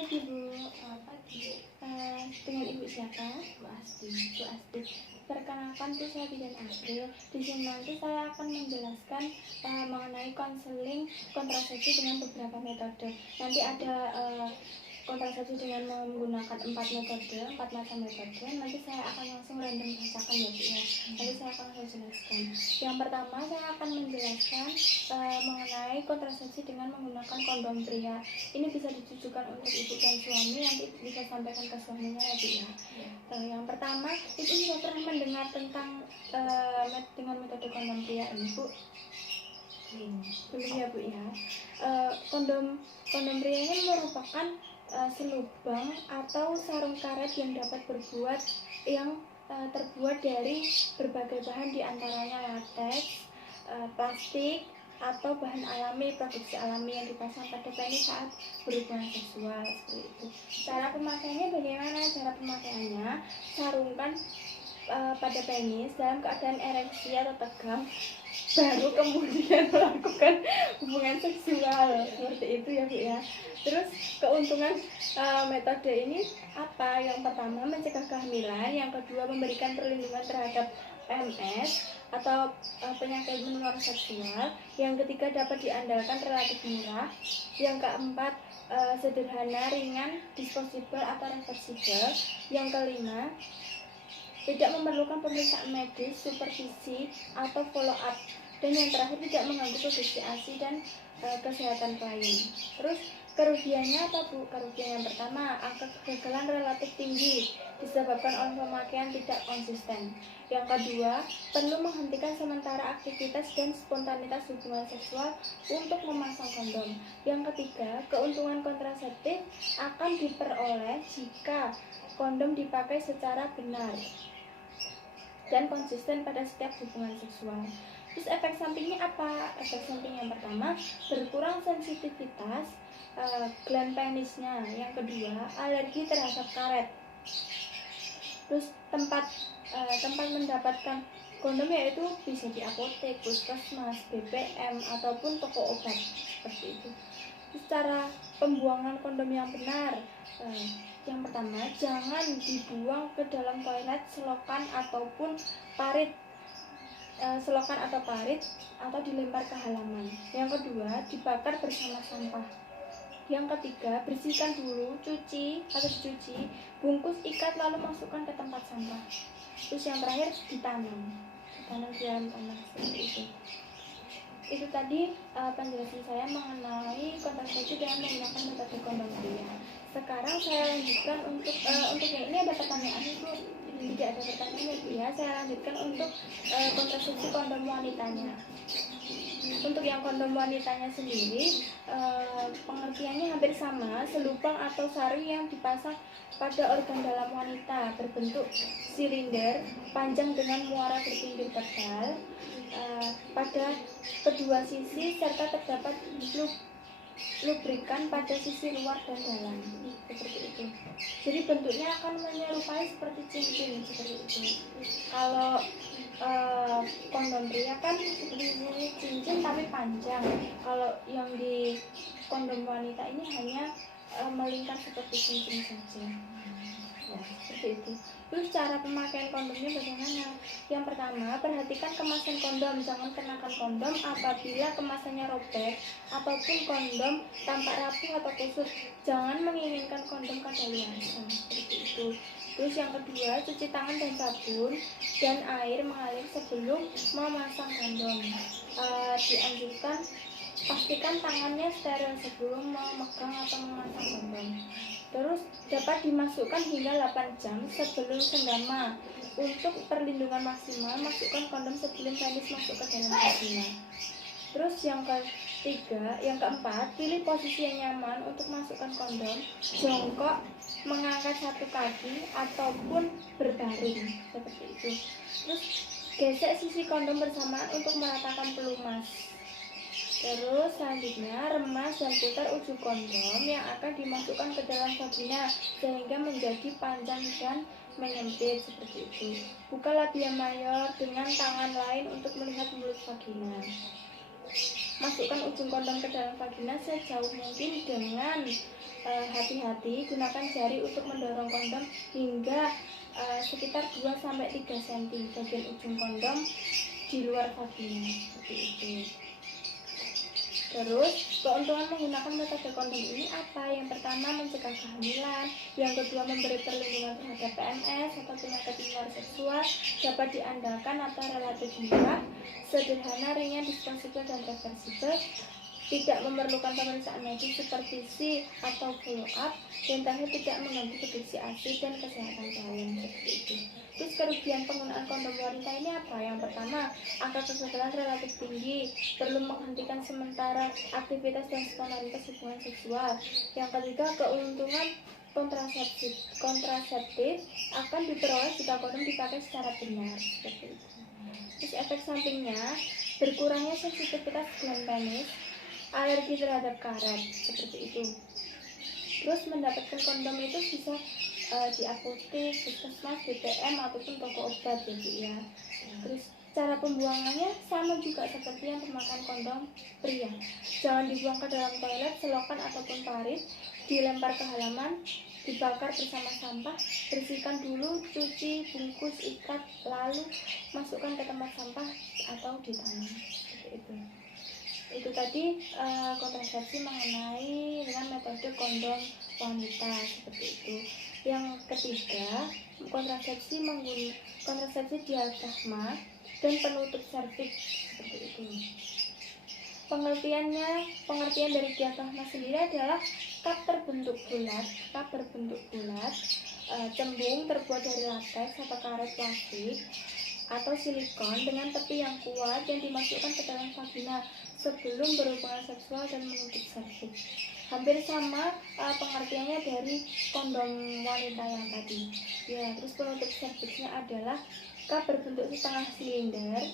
pagi Bu. Pagi. Dengan Ibu siapa? Bu Asti. Bu Asti. Perkenalkan Bu, saya Bidan April. Di sini nanti saya akan menjelaskan mengenai konseling kontrasepsi dengan beberapa metode. Nanti ada kontrasepsi dengan menggunakan 4 macam metode. Nanti saya akan langsung random bacakan ya Bu ya. Nanti saya akan langsung jelaskan. Yang pertama saya akan menjelaskan mengenai kontrasepsi dengan menggunakan kondom pria. Ini bisa ditujukan untuk ibu dan suami, nanti bisa sampaikan ke suaminya ya Bu ya. Yang pertama, ibu sudah pernah mendengar tentang dengan metode kondom pria ini Bu? Belum ya Bu ya. Kondom pria ini merupakan selubang atau sarung karet yang dapat terbuat dari berbagai bahan, diantaranya latex, plastik, atau bahan alami, produksi alami yang dipasang pada penis saat berhubungan seksual, seperti itu. Cara pemakaiannya bagaimana? Cara pemakaiannya, sarungkan pada penis dalam keadaan ereksi atau tegang, baru kemudian melakukan hubungan seksual, seperti itu ya Bu ya. Terus keuntungan metode ini apa? Yang pertama, mencegah kehamilan. Yang kedua, memberikan perlindungan terhadap PMS atau penyakit menular seksual. Yang ketiga, dapat diandalkan, relatif murah. Yang keempat, sederhana, ringan, disposable atau reversible. Yang kelima, tidak memerlukan pemeriksaan medis, supervisi, atau follow up. Dan yang terakhir, tidak mengganggu produksi ASI dan kesehatan klien. Terus kerugiannya apa Bu? Kerugian yang pertama, angka kegagalan relatif tinggi disebabkan oleh pemakaian tidak konsisten. Yang kedua, perlu menghentikan sementara aktivitas dan spontanitas hubungan seksual untuk memasang kondom. Yang ketiga, keuntungan kontraseptif akan diperoleh jika kondom dipakai secara benar dan konsisten pada setiap hubungan seksual. Terus efek sampingnya apa? Efek samping yang pertama, berkurang sensitivitas gland penisnya. Yang kedua, alergi terhadap karet. Terus tempat mendapatkan kondom yaitu bisa di apotek, puskesmas, BPM, ataupun toko obat, seperti itu. Terus cara pembuangan kondom yang benar, yang pertama, jangan dibuang ke dalam toilet, selokan ataupun parit, atau dilempar ke halaman. Yang kedua, dibakar bersama sampah. Yang ketiga, bersihkan dulu, dicuci, bungkus, ikat, lalu masukkan ke tempat sampah. Terus yang terakhir, ditanam di dalam tanah, seperti itu. Itu tadi penjelasan saya mengenai kontrasepsi dengan menggunakan metode kondom pria. Sekarang saya lanjutkan untuk yang ini ada pertanyaan Bu. Tidak ada pertanyaan Bu ya. Saya lanjutkan untuk kontrasepsi kondom wanitanya. Untuk yang kondom wanitanya sendiri, pengertiannya hampir sama, selubang atau sarung yang dipasang pada organ dalam wanita, berbentuk silinder, panjang dengan muara berpinggir tebal pada kedua sisi, serta terdapat lubrikan pada sisi luar dan dalam, seperti itu. Jadi bentuknya akan menyerupai seperti cincin, seperti itu. Kalau kondom pria kan seperti cincin tapi panjang. Kalau yang di kondom wanita ini hanya melingkar seperti cincin saja. Ya, seperti itu. Terus cara pemakaian kondomnya bagaimana? Yang pertama, perhatikan kemasan kondom. Jangan kenakan kondom apabila kemasannya robek ataupun kondom tampak rapuh atau kusut. Jangan menginginkan kondom kadaluarsa, seperti itu. Terus yang kedua, cuci tangan dan sabun dan air mengalir sebelum memasang kondom. Dianjurkan pastikan tangannya steril sebelum memegang atau memasang kondom. Terus dapat dimasukkan hingga 8 jam sebelum senggama. Untuk perlindungan maksimal, masukkan kondom sebelum penis masuk ke dalam vagina. Terus yang keempat, pilih posisi yang nyaman untuk masukkan kondom, jongkok, mengangkat satu kaki ataupun berbaring, seperti itu. Terus gesek sisi kondom bersamaan untuk meratakan pelumas. Terus selanjutnya, remas dan putar ujung kondom yang akan dimasukkan ke dalam vagina sehingga menjadi panjang dan menyempit, seperti itu. Buka labia mayor dengan tangan lain untuk melihat mulut vagina. Masukkan ujung kondom ke dalam vagina sejauh mungkin dengan hati-hati, gunakan jari untuk mendorong kondom hingga sekitar 2-3 cm bagian ujung kondom di luar vagina, seperti itu. Terus, keuntungan menggunakan metode kondom ini apa? Yang pertama, mencegah kehamilan. Yang kedua, memberi perlindungan terhadap PMS atau penyakit menular seksual, dapat diandalkan atau relatif murah, sederhana, ringan, disposable, dan reversible, tidak memerlukan pemeriksaan medis, supervisi, atau follow up, dan terakhir tidak mengganggu produksi ASI dan kesehatan kalian, seperti itu. Terus kerugian penggunaan kondom wanita ini apa? Yang pertama, angka kegagalan relatif tinggi, perlu menghentikan sementara aktivitas dan spontanitas hubungan seksual. Yang ketiga, keuntungan kontraseptif akan diperoleh jika kondom dipakai secara benar, seperti itu. Terus efek sampingnya, berkurangnya sensitivitas gland penis, alergi terhadap karet, seperti itu. Terus mendapatkan kondom itu bisa di apotek, puskesmas, BPM, ataupun toko obat ya Bu ya. Terus cara pembuangannya sama juga seperti yang pemakaian kondom pria. Jangan dibuang ke dalam toilet, selokan, ataupun parit, dilempar ke halaman, dibakar bersama sampah, bersihkan dulu, cuci, bungkus, ikat, lalu masukkan ke tempat sampah atau ditanam, seperti itu. Itu tadi kontrasepsi mengenai dengan metode kondom wanita, seperti itu. Yang ketiga, kontrasepsi diafragma dan penutup serviks, seperti itu. Pengertian dari diafragma sendiri adalah cup berbentuk bulat, cembung terbuat dari latex atau karet plastik atau silikon dengan tepi yang kuat yang dimasukkan ke dalam vagina sebelum berhubungan seksual dan menutup serviks. Hampir sama pengertiannya dari kondom wanita yang tadi. Ya, terus penutup serviksnya adalah cup berbentuk setengah silinder,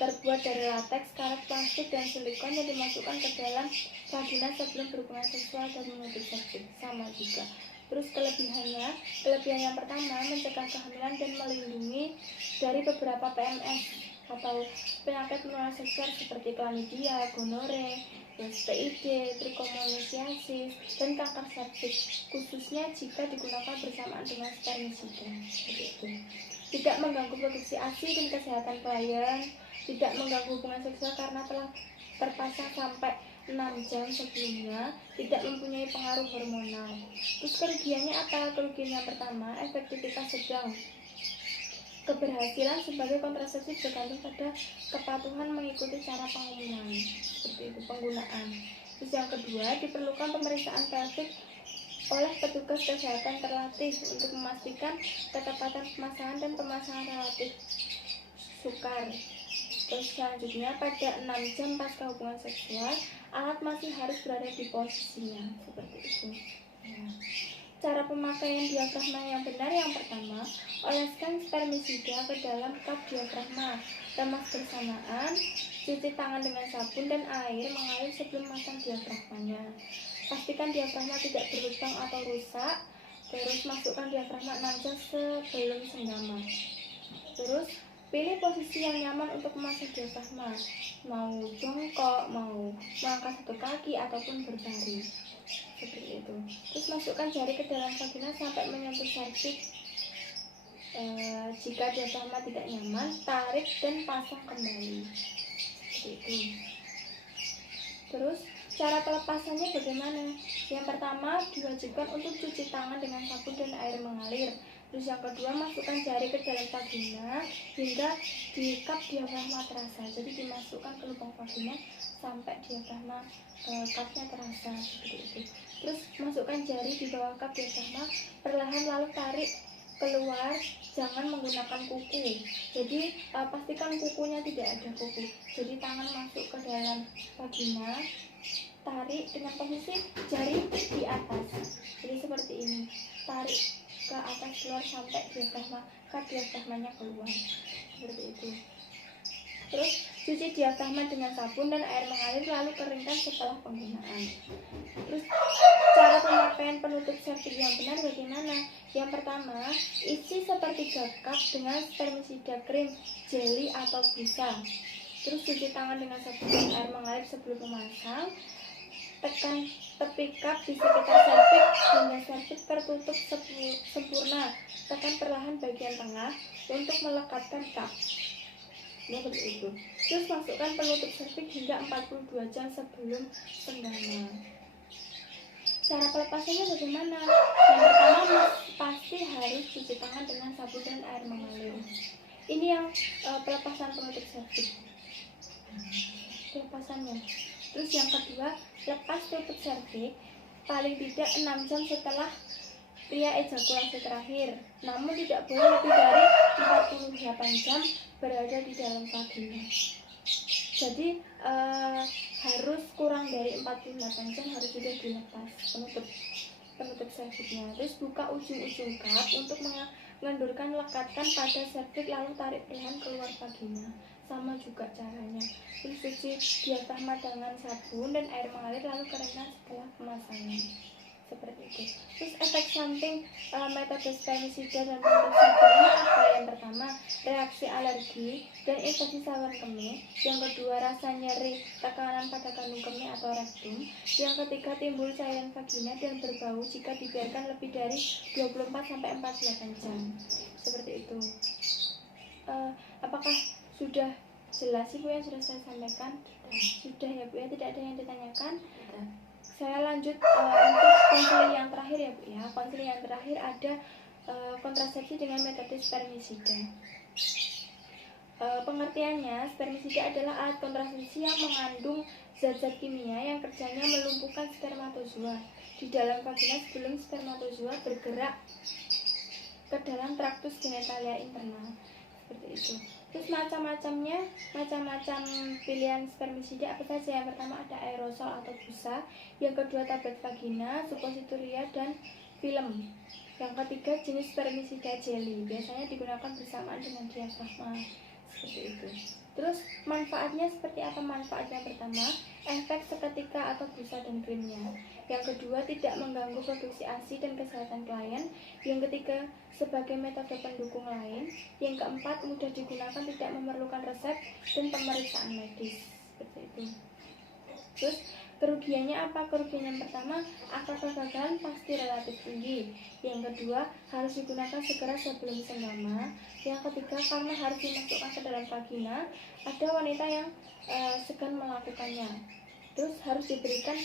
terbuat dari latex, karet plastik, dan silikon yang dimasukkan ke dalam vagina sebelum berhubungan seksual dan menutup serviks. Sama juga. Terus kelebihan yang pertama, mencegah kehamilan dan melindungi dari beberapa PMS atau penyakit menular seksual seperti chlamydia, gonore, STID, trichomoniasis, dan kanker serviks, khususnya jika digunakan bersamaan dengan spermisida. Tidak mengganggu produksi ASI dan kesehatan klien, tidak mengganggu hubungan seksual karena telah terpasang sampai 6 jam sebelumnya, tidak mempunyai pengaruh hormonal. Terus kerugiannya apa? Kerugian yang pertama, efektivitas sedang. Keberhasilan sebagai kontrasepsi bergantung pada kepatuhan mengikuti cara penggunaan, seperti itu penggunaan. Terus yang kedua, diperlukan pemeriksaan pelvik oleh petugas kesehatan terlatih untuk memastikan ketepatan pemasangan dan pemasangan relatif sukar. Terus selanjutnya, pada 6 jam pasca hubungan seksual, alat masih harus berada di posisinya, seperti itu. Cara pemakaian diafragma yang benar, yang pertama, oleskan spermisida ke dalam cup diafragma, remas bersamaan, cuci tangan dengan sabun dan air mengalir sebelum memasang diafragmanya. Pastikan diafragma tidak berlubang atau rusak. Terus masukkan diafragma 6 jam sebelum senggama. Terus pilih posisi yang nyaman untuk memasang diafragma, mau jongkok, mau mengangkat satu kaki, ataupun berbaring, seperti itu. Terus masukkan jari ke dalam vagina sampai menyentuh serviks. Jika diafragma tidak nyaman, tarik dan pasang kembali, seperti itu. Terus cara pelepasannya bagaimana? Yang pertama, diwajibkan untuk cuci tangan dengan sabun dan air mengalir. Terus yang kedua, masukkan jari ke dalam vagina hingga di cup diafragma terasa. Jadi dimasukkan ke lubang vagina sampai diafragma cupnya terasa, seperti itu. Terus masukkan jari di bawah cup diafragma, perlahan lalu tarik keluar, jangan menggunakan kuku. Jadi pastikan kukunya tidak ada kuku. Jadi tangan masuk ke dalam vagina, tarik dengan posisi jari di atas. Jadi seperti ini, tarik ke atas keluar sampai diafragmanya keluar, seperti itu. Terus cuci diafragma dengan sabun dan air mengalir, lalu keringkan setelah penggunaan. Terus cara pemakaian penutup serviks yang benar bagaimana? Yang pertama, isi sepertiga cup dengan spermisida krim, jelly atau busa. Terus cuci tangan dengan sabun dan air mengalir sebelum memasang. Tekan tepi cup di sekitar serviks hingga serviks tertutup sempurna. Tekan perlahan bagian tengah untuk melekatkan cup. Seperti itu. Terus masukkan penutup serviks hingga 42 jam sebelum senggama. Cara pelepasannya bagaimana? Yang pertama, pasti harus cuci tangan dengan sabun dan air mengalir. Ini yang pelepasan penutup serviks. Pelepasannya. Terus yang kedua, lepas tutup serviks paling tidak 6 jam setelah pria ejakulasi terakhir. Namun tidak boleh lebih dari 48 jam berada di dalam vagina. Jadi harus kurang dari 48 jam harus sudah dilepas penutup serviksnya. Terus buka ujung-ujung cup untuk mengendurkan, lekatkan pada serviks lalu tarik perlahan keluar vagina. Sama juga caranya. Terus cuci diafragma dengan sabun dan air mengalir lalu keringkan setelah pemasangan. Seperti itu. Terus efek samping metode spermisida dan penutup serviks ini apa? Yang pertama, reaksi alergi dan infeksi saluran kemih. Yang kedua, rasa nyeri, tekanan pada kandung kemih atau rektum. Yang ketiga, timbul cairan vagina dan berbau jika dibiarkan lebih dari 24-48 jam. Seperti itu. Apakah sudah jelas Ibu yang sudah saya sampaikan? Sudah ya Bu ya, tidak ada yang ditanyakan? Saya lanjut untuk konseling yang terakhir ya Bu ya. Konseling yang terakhir ada kontrasepsi dengan metode spermisida. Pengertiannya, spermisida adalah alat kontrasepsi yang mengandung zat-zat kimia yang kerjanya melumpuhkan spermatozoa di dalam vagina sebelum spermatozoa bergerak ke dalam traktus genitalia internal. Seperti itu. Terus macam-macam pilihan spermisida apa saja? Yang pertama ada aerosol atau busa, yang kedua tablet vagina, suppositoria dan film. Yang ketiga jenis spermisida jelly, biasanya digunakan bersamaan dengan diafragma. Seperti itu. Terus manfaatnya seperti apa? Manfaat yang pertama, efek seketika atau busa dan krimnya. Yang kedua, tidak mengganggu produksi ASI dan kesehatan klien. Yang ketiga, sebagai metode pendukung lain. Yang keempat, mudah digunakan, tidak memerlukan resep dan pemeriksaan medis. Seperti itu. Terus kerugiannya apa? Kerugian yang pertama, angka kegagalan pasti relatif tinggi. Yang kedua, harus digunakan segera sebelum senggama. Yang ketiga, karena harus dimasukkan ke dalam vagina, ada wanita yang segan melakukannya. Terus harus diberikan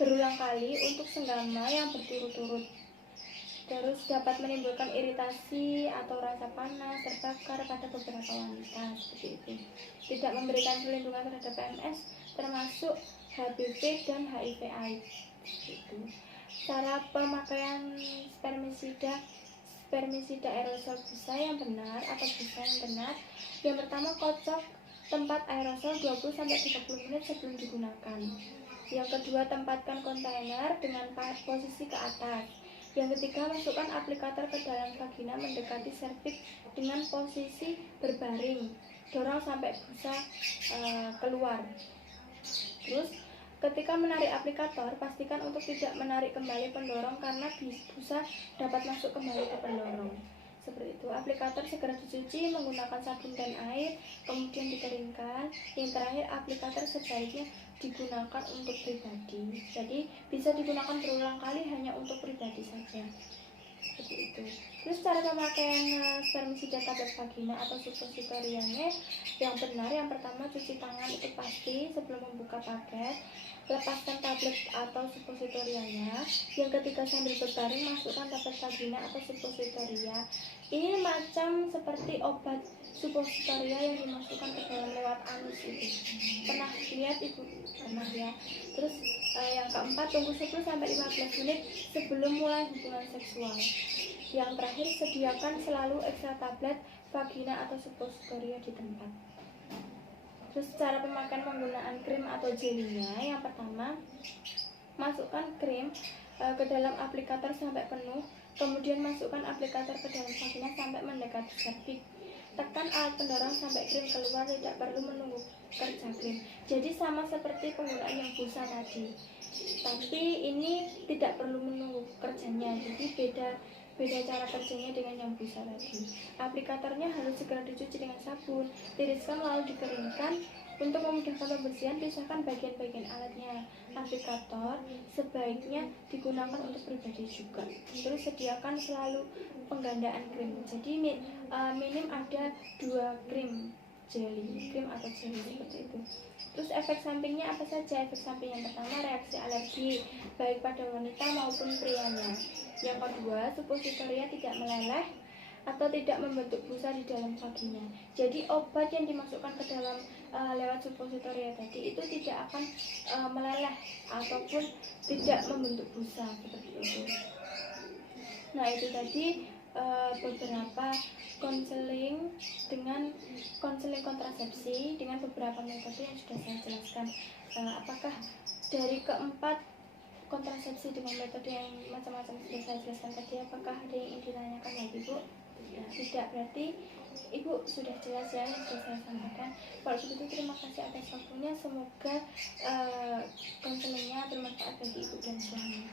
berulang kali untuk senggama yang berturut-turut. Terus dapat menimbulkan iritasi atau rasa panas, terbakar pada beberapa wanita. Seperti itu. Tidak memberikan perlindungan terhadap PMS, termasuk HPV dan HIV/AIDS. Gitu. Cara pemakaian spermisida aerosol busa yang benar atau busa yang benar. Yang pertama, kocok tempat aerosol 20-30 menit sebelum digunakan. Yang kedua, tempatkan kontainer dengan posisi ke atas. Yang ketiga, masukkan aplikator ke dalam vagina mendekati serviks dengan posisi berbaring. Dorong sampai busa keluar. Terus, ketika menarik aplikator, pastikan untuk tidak menarik kembali pendorong karena busa dapat masuk kembali ke pendorong. Seperti itu. Aplikator segera dicuci menggunakan sabun dan air, kemudian dikeringkan. Yang terakhir, aplikator sebaiknya digunakan untuk pribadi. Jadi bisa digunakan berulang kali hanya untuk pribadi saja. Seperti itu. Terus cara pemakaian spermisida tablet vagina atau suppositorianya yang benar, yang pertama cuci tangan itu pasti sebelum membuka paket. Lepaskan tablet atau suppositorianya. Yang ketiga, sambil berbaring masukkan tablet vagina atau suppositoria. Ini macam seperti obat suppositoria yang dimasukkan ke dalam lewat anus itu. Pernah lihat Ibu? Pernah ya. Terus yang keempat, tunggu 10-15 menit sebelum mulai hubungan seksual. Yang terakhir, sediakan selalu ekstra tablet vagina atau suppositoria di tempat. Terus cara pemakaian penggunaan krim atau jelinya, yang pertama, masukkan krim ke dalam aplikator sampai penuh, kemudian masukkan aplikator ke dalam vagina sampai mendekati serviks. Tekan alat pendorong sampai krim keluar, tidak perlu menunggu kerja krim. Jadi sama seperti penggunaan yang busa tadi, tapi ini tidak perlu menunggu kerjanya. Jadi beda cara kerjanya dengan yang busa tadi. Aplikatornya harus segera dicuci dengan sabun, tiriskan lalu dikeringkan Untuk memudahkan pembersihan, pisahkan bagian-bagian alatnya. Aplikator sebaiknya digunakan untuk pribadi juga. Terus sediakan selalu penggandaan krim. Jadi minim ada 2 krim atau jelly seperti itu. Terus efek sampingnya apa saja? Efek samping yang pertama, reaksi alergi baik pada wanita maupun prianya. Yang kedua, suppositoria tidak meleleh atau tidak membentuk busa di dalam vagina. Jadi obat yang dimasukkan ke dalam lewat suppositoria tadi itu tidak akan meleleh ataupun tidak membentuk busa seperti itu. Nah, itu tadi beberapa konseling kontrasepsi dengan beberapa metode yang sudah saya jelaskan. Apakah dari keempat kontrasepsi dengan metode yang macam-macam sudah saya jelaskan tadi, apakah ada yang ingin ditanyakan lagi, Bu? Tidak, berarti Ibu sudah jelas ya yang sudah saya sampaikan. Kalau begitu terima kasih atas waktunya. Semoga konselingnya bermanfaat bagi Ibu dan suami.